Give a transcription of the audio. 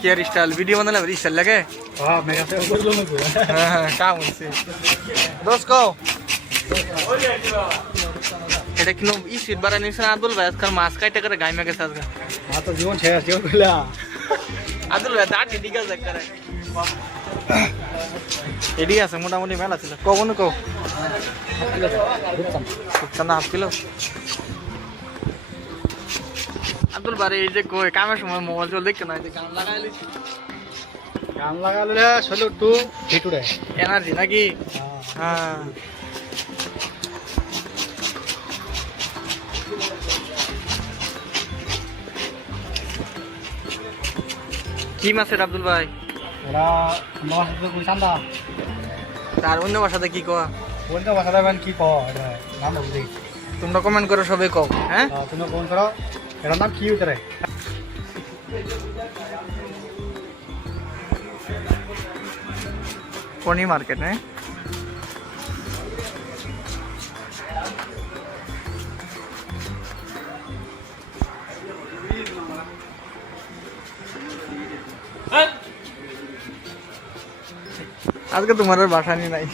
care style video বানালে style লাগে হ্যাঁ কাম হচ্ছে দোস্ত কও এটা কিন্তু স্পিড বাড়া নিছে আব্দুল ভাই আজকাল মাছ কাইটা করে গাইমা গেছে আজকে তো জীবন শেষ কেউ বলে আব্দুল ভাই দাঁড়ি দিকে যাক করে এডি আছে মোটামুটি মেলা ছিল কখন কও রূপচাঁদা হাফ কিলো আব্দুল ভাই এই যে কই কামের সময় মোবাইল চল দেখতে না গান লাগাইলি গান লাগালে শরীর একটু হিট উঠে এনার্জি নাকি হ্যাঁ কি মাছের আব্দুল ভাই ওরা মাছ কই চান্দা তার অন্য ভাষাতে কি কয় বলতে ভাষাটা বেন কি কও এটা নাম বুঝি তোমরা কমেন্ট করো সবাই কও হ্যাঁ তুমি কোন করো এটার নাম কি উতরে পনি মার্কেট হ্যাঁ আজকে তোমার বাসা নি নাই